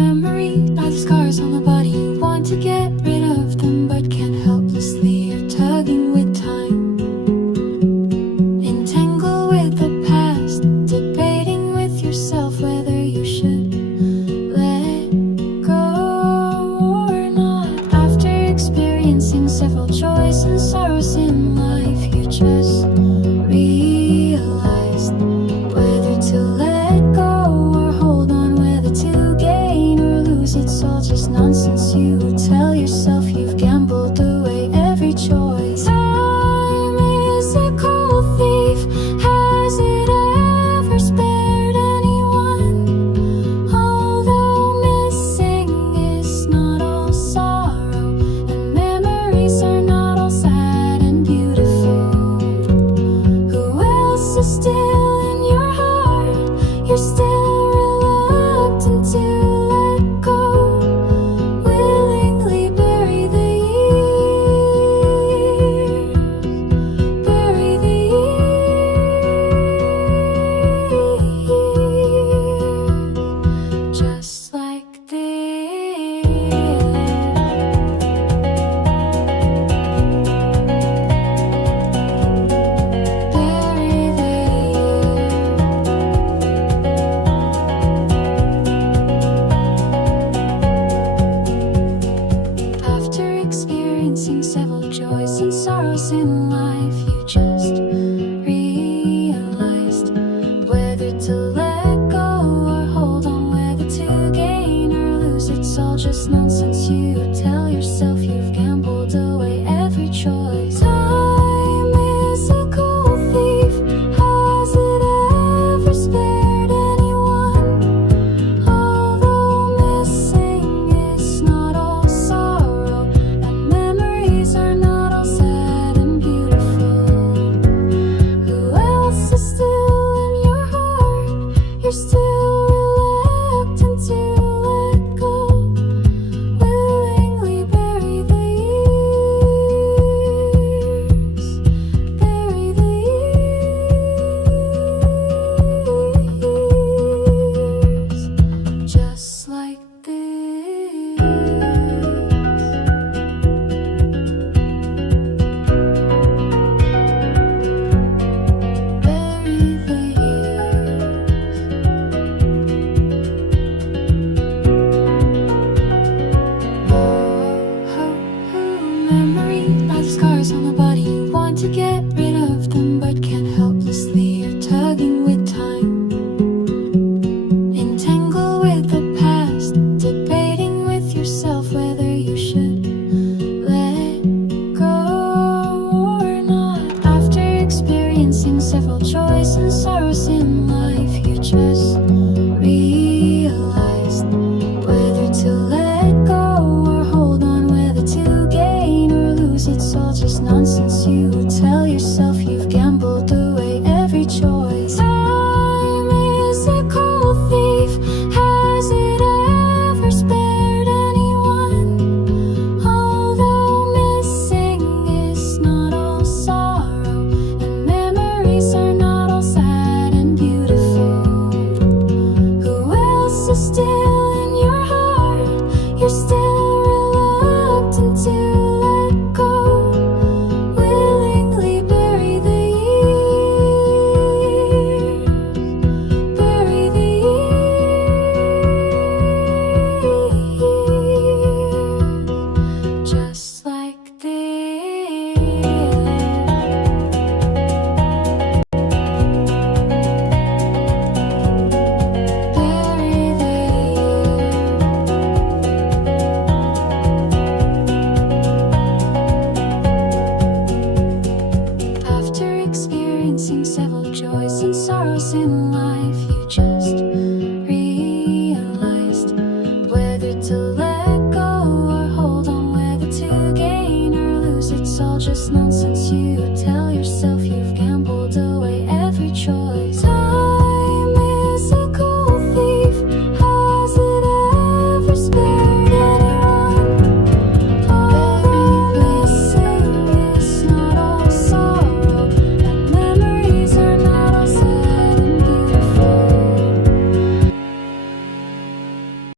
memory by the scars on the body. You want to get rid of them, but can't helplessly. You're tugging with time, entangled with the past, debating with yourself whether you should let go or not. After experiencing several joys and sorrows in life, you just realized whether to let go or hold on, whether to gain or lose. It's all just nonsense. You tell yourself you've gambled away every choice. Time is a cold thief. Has it ever spared anyone? Although missing is not all sorrow, and memories are not all sad and beautiful. Who else is still in your heart? You're still reluctant to let go. Willingly bury the years, bury the years, just like this. Bury the years. After experiencing several joys and sorrows in life, you just realized whether to let go or hold on, whether to gain or lose. It's all just nonsense. You tell yourself you've gambled away every choice. Time is a cold thief. Has it ever spared anyone? Although missing is not all sorrow, and memories are not all sad and beautiful. Who else is still in your heart? You're still reluctant to let go. Willingly bury the years, bury the years, just like this. Bury the years. Memory by the scars on the body. You want to get rid of them, but can't helplessly. You're tugging with time, entangled with the past, debating with yourself whether you should let go or not. After experiencing several joys and sorrows in life, you just realized whether to let go or hold on, whether to gain or lose. It's all just nonsense. You tell yourself you've gambled away every choice. Time is a cold thief. Has it ever spared anyone? Although missing is not all sorrow, and memories are not all sad and beautiful. Who else is still